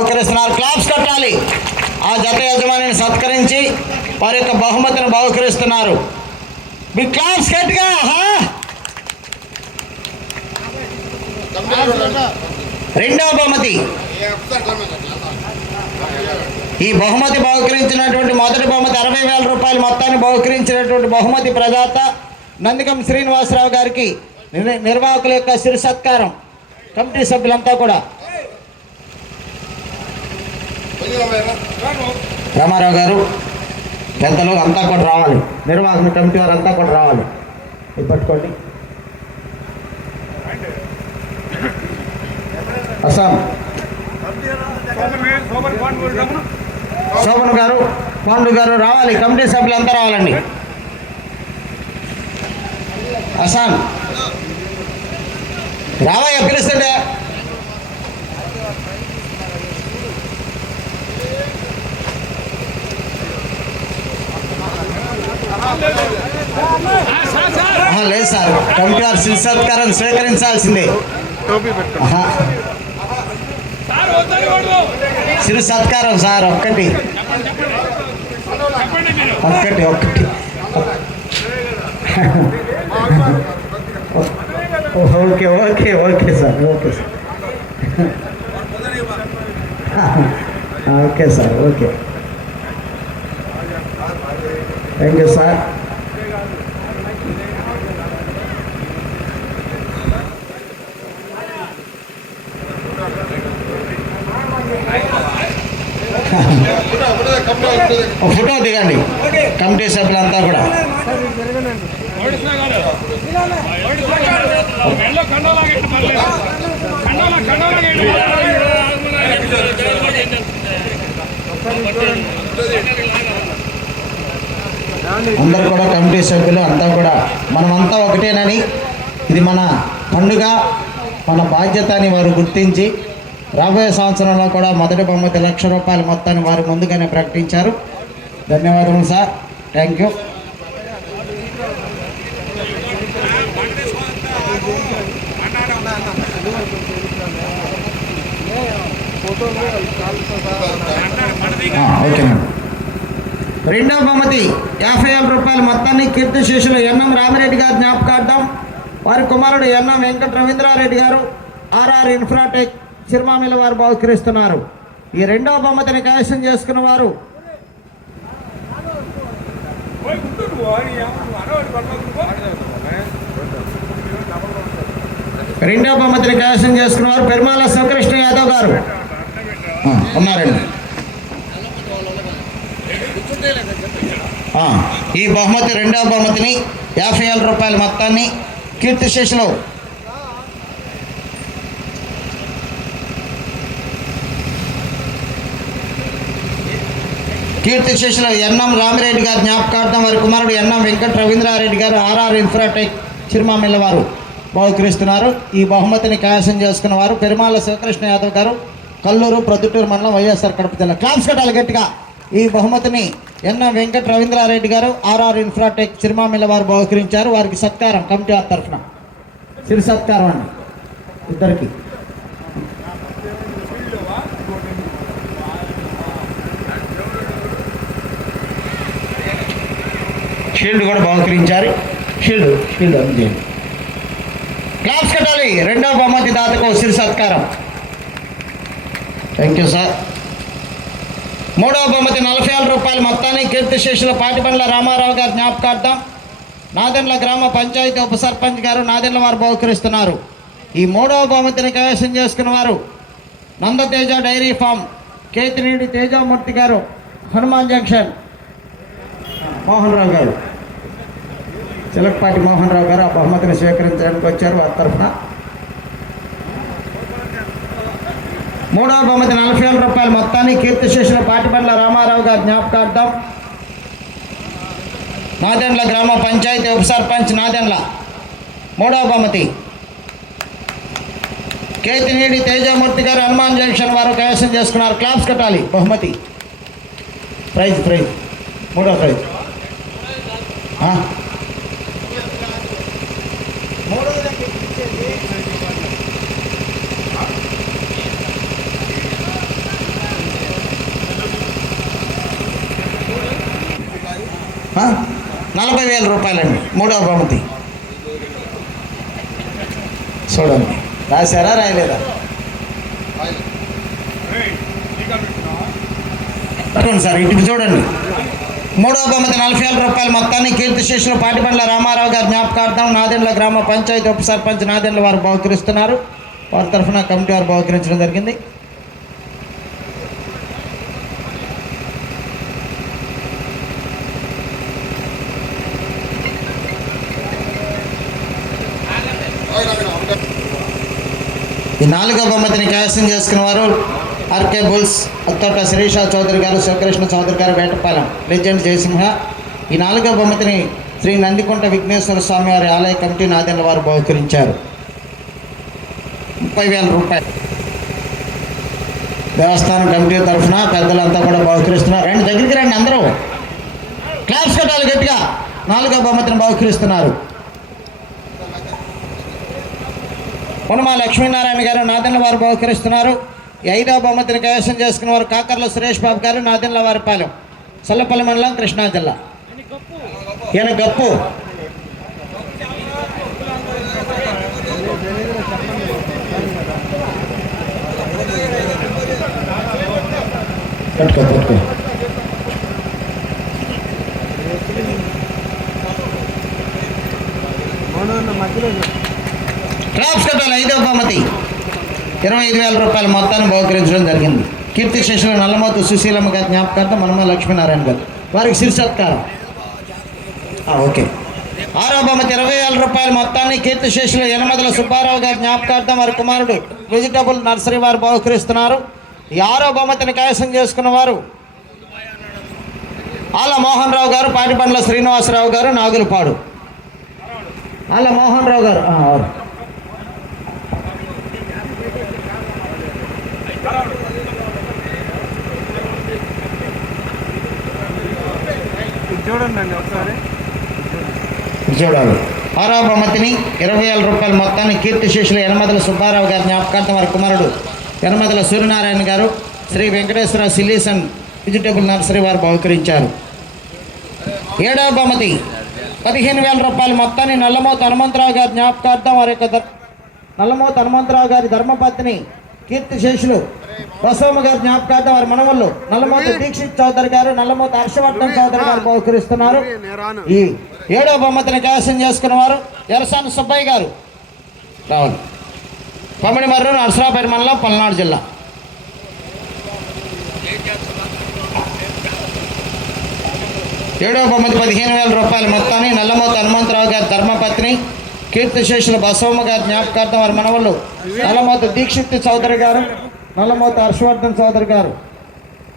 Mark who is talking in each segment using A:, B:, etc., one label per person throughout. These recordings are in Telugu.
A: బహుకరిస్తున్నారు క్లాప్స్ కట్టాలి. ఆ జత యజమానిని సత్కరించి వారి యొక్క బహుమతిని బహుకరిస్తున్నారు. మీ క్లాప్స్ గట్టిగా రెండవ బహుమతి. ఈ బహుమతి బహుకరించినటువంటి మొదటి బహుమతి అరవై వేల రూపాయలు మొత్తాన్ని బహుకరించినటువంటి బహుమతి ప్రదాత నందికం శ్రీనివాసరావు గారికి నిర్- నిర్వాహకుల యొక్క శిరు సత్కారం. కమిటీ సభ్యులంతా కూడా. రామారావు గారు పెద్దలు అంతా కూడా రావాలి. నిర్వాహక కమిటీ వారు అంతా కూడా రావాలి. ఇది పట్టుకోండి. అస్సాం. శోభన్ గారు పాండు గారు రావాలి. కమిటీ సభ్యులు అంతా రావాలండి. అస్సాం. రావయ్య పిలుస్తుండే. లేదు సార్. కమిటీ వారు శిల్ సత్కారం స్వీకరించాల్సిందే. శిరు సత్కారం సార్ ఒక్కటి. ఒక్కటి ఒక్కటి. Okay okay okay sir okay sir. Okay sir okay. Thank you sir ఒక ఫోటో దిగండి. కమిటీ సభ్యులంతా కూడా. అందరు కూడా కమిటీ సభ్యులు అంతా కూడా మనమంతా ఒకటేనని ఇది మన పండుగ మన బాధ్యత అని వారు గుర్తించి రాబోయే సంవత్సరంలో కూడా మొదటి బహుమతి లక్ష రూపాయల మొత్తాన్ని వారు ముందుగానే ప్రకటించారు ధన్యవాదములు sir thank you okay madam రెండవ బహుమతి యాభై వేల రూపాయల మొత్తాన్ని కీర్తి శిష్యులు ఎన్ఎం రామిరెడ్డి గారు జ్ఞాపకార్థం. వారి కుమారుడు ఎన్ఎం వెంకట రవీంద్రారెడ్డి గారు ఆర్ఆర్ ఇన్ఫ్రాటెక్ చిరుమామిల వారు బహుకరిస్తున్నారు. ఈ రెండవ బహుమతిని కైవసం చేసుకున్న వారు రెండవ బహుమతిని కైవసం చేసుకున్న వారు పెరుమాల శివకృష్ణ యాదవ్ గారు. ఉన్నారండి ఈ బహుమతి రెండవ బహుమతిని యాభై వేల రూపాయల మొత్తాన్ని కీర్తిశేషులు కీర్తిశేషులు ఎన్ఎం రామిరెడ్డి గారి జ్ఞాపకార్థం వారి కుమారుడు ఎన్ఎం వెంకట రవీంద్రారెడ్డి గారు ఆర్ఆర్ ఇన్ఫ్రాటెక్ చిరుమామిల్ల వారు బహుకరిస్తున్నారు. ఈ బహుమతిని కైవసం చేసుకున్న వారు పెరుమాల శివకృష్ణ యాదవ్ గారు కల్లూరు ప్రొద్దుటూరు మండలం వైఎస్ఆర్ కడప జిల్లా. క్లాప్స్ కట్టాలి గట్టిగా. ఈ బహుమతిని ఎన్న వెంకట రవీంద్రారెడ్డి గారు ఆర్ఆర్ ఇన్ఫ్రాటెక్ చిరుమామిల్ల వారు బహుకరించారు. వారికి సత్కారం కమిటీ వారి తరఫున. సిరి సత్కారం అండి. ఇద్దరికి. షీల్డ్ కూడా బహుకరించారు. షీల్డ్ షీల్డ్ అందించండి క్లాప్స్ కట్టాలి. రెండవ బహుమతి దాతకు సిరి సత్కారం. Thank you sir. మూడవ బహుమతి నలభై ఆరు రూపాయలు మొత్తాన్ని కీర్తిశేషుల పాటిబండ్ల రామారావు గారి జ్ఞాపకార్థం నాదెండ్ల గ్రామ పంచాయతీ ఉప సర్పంచ్ గారు నాదెండ్ల వారు బహుకరిస్తున్నారు. ఈ మూడవ బహుమతిని కైవసం చేసుకున్న వారు Nandateja dairy farm Ketineedi Tejamurthy garu Hanuman junction. Mohan Rao గారు. చిలకపాటి మోహన్ రావు గారు ఆ బహుమతిని స్వీకరించడానికి వచ్చారు వారి తరఫున. మూడవ బహుమతి నలభై వేల రూపాయలు. మొత్తాన్ని కీర్తి చేసిన పాటిపండ్ల రామారావు గారి జ్ఞాపకార్థం నాదెండ్ల గ్రామ పంచాయతీ ఉప సర్పంచ్ నాదెండ్ల. మూడవ బహుమతి. కేతినేడి తేజమూర్తి గారు హనుమాన్ జంక్షన్ వారు కైవసం చేసుకున్నారు. క్లాప్స్ కట్టాలి. బహుమతి. Praise praise. మూడవ ప్రైజ్ ఆ? మూడవదండి ఇచ్చేది. ఆ? నలభై వేల రూపాయలండి మూడవ బహుమతి. చూడండి రాశారా రాయలేదా? పట్టుకోండి సార్ ఇటు చూడండి. మూడవ బహుమతి నలభై వేల రూపాయల మొత్తాన్ని కీర్తి శిష్యులు పాటిబండ్ల రామారావు గారి జ్ఞాపకార్థం నాదెండ్ల గ్రామ పంచాయతీ ఉప సర్పంచ్ నాదెండ్ల వారు బహుకరిస్తున్నారు. వారి తరఫున కమిటీ వారు బహుకరించడం జరిగింది. ఈ నాలుగో బహుమతిని కైవసం చేసుకున్న వారు ఆర్కే బుల్స్ అత్తోట శిరీష చౌదరి గారు శివకృష్ణ చౌదరి గారు వేటపాలెం లెజెండ్ జయసింహ. ఈ నాలుగో బహుమతిని శ్రీ నందికుంట విఘ్నేశ్వర స్వామి వారి ఆలయ కమిటీ నాదెండ్ల వారు బహుకరించారు. ముప్పై వేల రూపాయలు. దేవస్థానం కమిటీ తరఫున పెద్దలంతా కూడా బహుకరిస్తున్నారు. రండి దగ్గరికి రండి అందరూ. క్లాస్ కొట్టాలి గట్టిగా. నాలుగో బహుమతిని బహుకరిస్తున్నారు. పొనమా లక్ష్మీనారాయణ గారు నాదెండ్ల వారు బహుకరిస్తున్నారు. ఐదవ బహుమతిని కైవసం చేసుకున్న వారు కాకర్ల సురేష్ బాబు గారు నాదెండ్ల వారి పాలెం సల్లపల్లి మండలం కృష్ణా జిల్లా. ఈయన గప్పు. పట్టుకో పట్టుకో. క్లాప్స్ కట్టాలి ఐదవ బహుమతి. ఇరవై ఐదు వేల రూపాయల మొత్తాన్ని బహుకరించడం జరిగింది. కీర్తి శిష్యులు నల్లమోతు సుశీలమ్మ గారి జ్ఞాపకార్థం మనమ లక్ష్మీనారాయణ గారు. వారికి శిరసత్కారం ఓకే. ఆరో బహుమతి ఇరవై వేల రూపాయల మొత్తాన్ని కీర్తి శిష్యులు యనమదల సుబ్బారావు గారి జ్ఞాపకార్థం వారి కుమారుడు వెజిటబుల్ నర్సరీ వారు బహుకరిస్తున్నారు. ఈ ఆరో బహుమతిని కైవసం చేసుకున్న వారు ఆల మోహన్ రావు గారు పాటిపండ్ల శ్రీనివాసరావు గారు నాగులపాడు. ఆల మోహన్ రావు గారు
B: చూడండి ఒకసారి.
A: చూడాలి ఆరో బహుమతిని ఇరవై వేల రూపాయల మొత్తాన్ని కీర్తి శిష్యులు యనమదల సుబ్బారావు గారి జ్ఞాపకార్థం వారి కుమారుడు యనమదల సూర్యనారాయణ గారు శ్రీ వెంకటేశ్వర సిల్లీసన్ వెజిటేబుల్ నర్సరీ వారు బహుకరించారు. ఏడవ బహుమతి పదిహేను వేల రూపాయల మొత్తాన్ని నల్లమోత హనుమంతరావు గారి జ్ఞాపకార్థం వారి యొక్క ధర్- నల్లమోత హనుమంతరావు గారి ధర్మపత్ని కీర్తి శేషులు బసవమ్మ గారి జ్ఞాపకార్థం వారి మనవళ్ళు నల్లమోత దీక్షిత్ చౌదరి గారు నల్లమోత హర్షవర్ధన్ చౌదరి గారు బహుకరిస్తున్నారు. ఈ ఏడవ బహుమతిని కైవసం చేసుకున్న వారు ఎరసాని సుబ్బయ్య గారు. రావాలి. పమిడి మర్రు నరసరాపేట మండలం పల్నాడు జిల్లా. ఏడవ బహుమతి పదిహేను వేల రూపాయల మొత్తాన్ని నల్లమోత హనుమంతరావు గారి ధర్మపత్ని కీర్తిశేషుల బసవమ్మ గారి జ్ఞాపకార్థం వారి మనవళ్ళు నల్లమోత దీక్షిత్ చౌదరి గారు నల్లమోత హర్షవర్ధన్ చౌదరి గారు.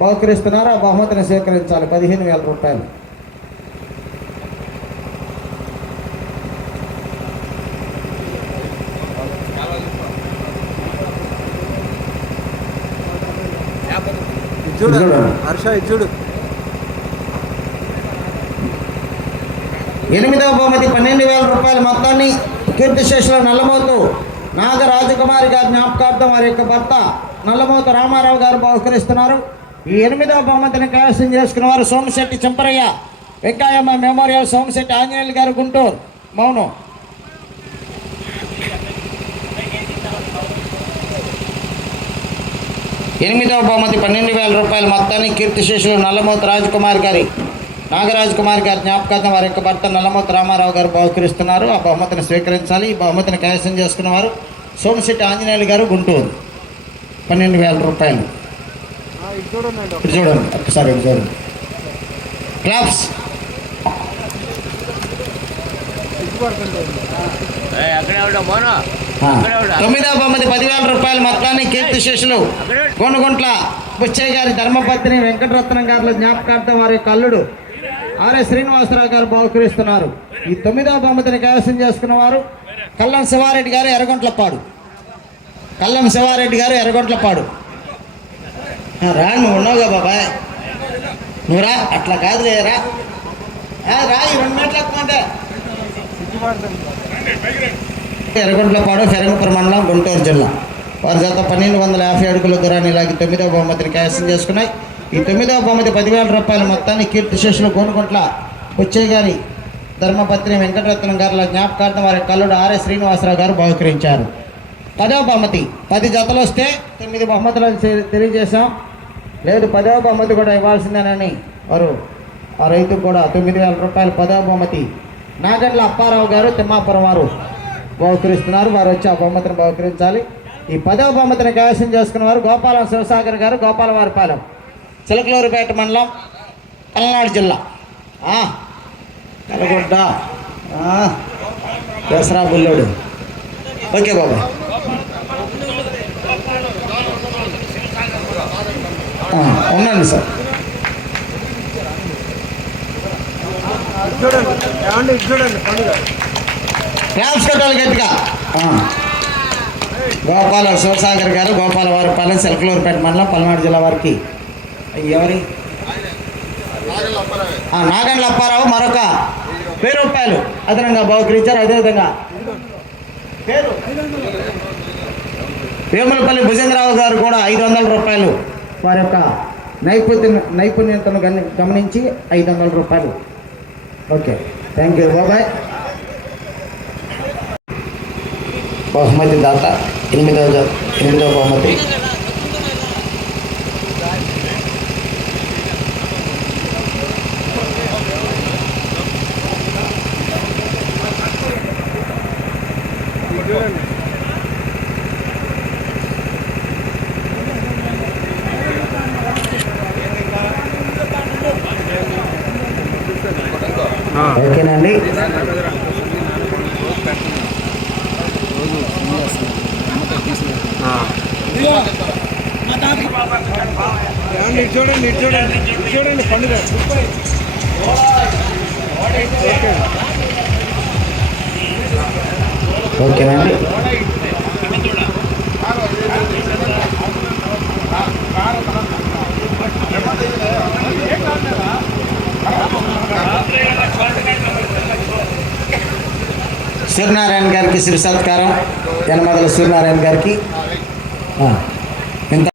A: బహుకరిస్తున్నారు? ఆ బహుమతిని స్వీకరించాలి. పదిహేను వేల రూపాయలు.
B: చూడు. హర్ష చూడు.
A: ఎనిమిదవ బహుమతి పన్నెండు వేల రూపాయల మొత్తాన్ని కీర్తిశేషుల నల్లమోతు నాగ రాజకుమారి గారి జ్ఞాపకార్థం వారి యొక్క భర్త నల్లమోతు రామారావు గారు బహుకరిస్తున్నారు. ఈ ఎనిమిదవ బహుమతిని కైవసం చేసుకున్న వారు సోమశెట్టి చెంపరయ్య వెంకాయమ్మ మెమోరియల్ సోమశెట్టి ఆంజనేయులు గారు గుంటూరు. మౌనం. ఎనిమిదవ బహుమతి పన్నెండు వేల రూపాయల మొత్తాన్ని కీర్తిశేషులు నల్లమోతు రాజకుమారి గారి నాగరాజ్ కుమార్ గారి జ్ఞాపకార్థం వారి యొక్క భర్త నల్లమోతు రామారావు గారు బహుకరిస్తున్నారు. ఆ బహుమతిని స్వీకరించాలి. ఈ బహుమతిని కైవసం చేసుకున్న వారు సోమశెట్టి ఆంజనేయులు గారు గుంటూరు. పన్నెండు వేల రూపాయలు.
B: చూడండి
A: ఇప్పుడు చూడండి. క్లాప్స్. తొమ్మిదవ బహుమతి పదివేల రూపాయల మొత్తాన్ని కీర్తి శేషులు. గోనుగుంట్ల బుచ్చయ్య గారి ధర్మపత్ని వెంకటరత్నం గారి జ్ఞాపకార్థం వారి యొక్క అల్లుడు. ఆర్ఎస్ శ్రీనివాసరావు గారు బహుకరిస్తున్నారు. ఈ తొమ్మిదవ బహుమతిని కైవసం చేసుకున్న వారు కల్లం శివారెడ్డి గారు ఎర్రగొంట్లపాడు. కల్లం శివారెడ్డి గారు ఎర్రగొంట్లపాడు. ఆ, రా నువ్వు ఉన్నావుగా బాబాయ్. నువ్వురా అట్లా కాదు లేరా రాయి రెండు మెట్లు ఎక్కుమంటే ఫెరంగపురం మండలం గుంటూరు జిల్లా. వారి జత పన్నెండు వందల యాభై అడుగుల దూరాన్ని ఇలాగే తొమ్మిదవ బహుమతిని కైవసం చేసుకున్నాయి. ఈ తొమ్మిదవ బహుమతి పదివేల రూపాయల మొత్తాన్ని కీర్తి శేషులు గోనుగుంట్ల వచ్చే గారి ధర్మపత్ని వెంకటరత్నం గారుల జ్ఞాపకార్థం వారి కల్లుడు ఆర్ఎస్ శ్రీనివాసరావు గారు బహుకరించారు. పదవ బహుమతి. పది జతలు వస్తే తొమ్మిది బహుమతులను తెలియజేశాం. లేదు పదవ బహుమతి కూడా ఇవ్వాల్సిందేనని వారు ఆ రైతుకు కూడా తొమ్మిది వేల రూపాయలు పదవ బహుమతి. నాగండ్ల అప్పారావు గారు తిమ్మాపురం వారు బహుకరిస్తున్నారు. వారు వచ్చి ఆ బహుమతిని బహుకరించాలి. ఈ పదవ బహుమతిని కైవసం చేసుకున్న వారు గోపాలం శివసాగర్ గారు గోపాలవారిపాలెం. చిలకలూరుపేట మండలం పల్నాడు జిల్లా. ఆ, దసరా బుల్లోడు. ఓకే బాబా. ఆ, ఉండండి సార్.
B: చూడండి చూడండి పండుగ
A: గట్టిగా గోపాల శివసాగర్ గారు గోపాల వారి పాలెం మండలం పల్నాడు జిల్లా వారికి ఎవరి? ఆ, నాగండ్ల అప్పారావు మరొక. వెయ్యి రూపాయలు. అదనంగా బహుకరించారు అదేవిధంగా పేరు? వేములపల్లి భుజేంద్రరావు గారు కూడా ఐదు వందల రూపాయలు. వారి యొక్క నైపుణ్య నైపుణ్యతను గమని గమనించి ఐదు వందల రూపాయలు. ఓకే. Thank you. బాబాయ్. బహుమతి దాత ఎనిమిదవ ఎనిమిదవ బహుమతి
B: ఇటు చూడండి
A: ఓకేనండి.
B: ఏమండి ఇటు చూడండి చూడండి చూడండి పండుగ ఓకే
A: కారు సూర్యనారాయణ గారికి శ్రీ సత్కారం. యనమదల సూర్యనారాయణ గారికి. ఎంత ఇంత